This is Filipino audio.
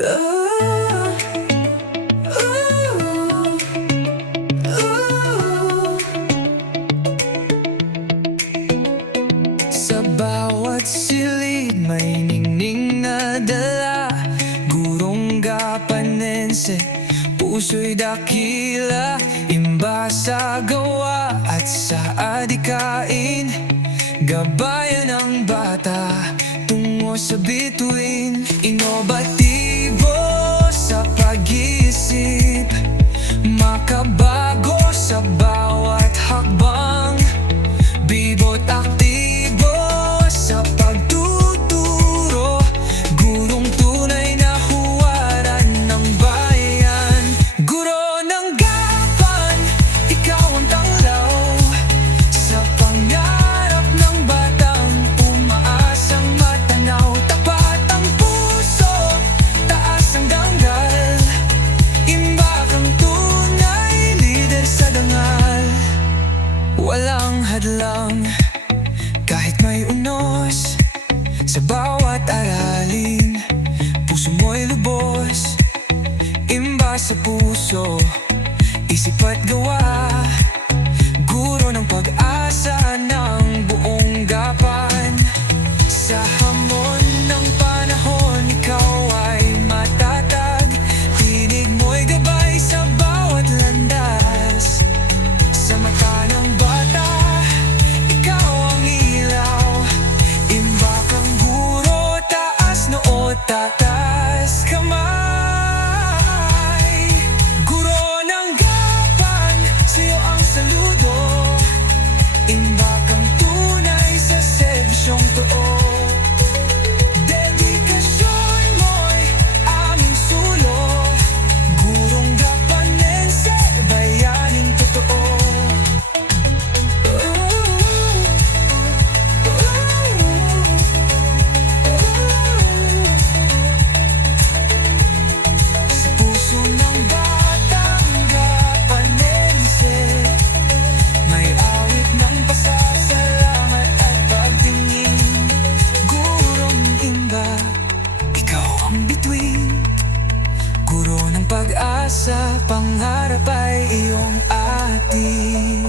Ah, ooh, ooh. Sa bawat silid may ningning na dala, gurong gapanense, puso'y dakila, imba sa gawa at sa adikain. Gabayan ng bata tungo sa bituin, inovatibo sa pag-iisip, makabago sa bawat hakbang, bibot aktibo sa pagtuturo, gurong tunay na huwaran ng bayan. Guro ng gapan, ikaw ang tanglaw sa pangarap ng batang umaasang matanaw. Tapat ang puso, taas ang danggal, imba kang tunay, lider sa dangal. Walang hadlang kahit may unos sa bawat aralin, puso mo'y lubos, imba sa puso, isip at gawa, guro ng pag-asa ng buong gapan. Sa hamon ng panahon, ikaw ay matatag, tinig mo'y gabay sa bawat landas. Sa mata ng bata, ikaw ang ilaw, imba kang guro, taas noo, tatas kamay. Guro ng gapan, sa'yo ang saludo, imba kang tunay sa serbisyong too. Dedikasyon mo'y aming sulong, gurong gapanense, bayaning totoo. Sa puso ng batang gapanense, may awit ng pasasalamat at pagtingin. Gurong imba, ikaw ang bituin, guro ng pag-asa, pangarap ay iyong atin.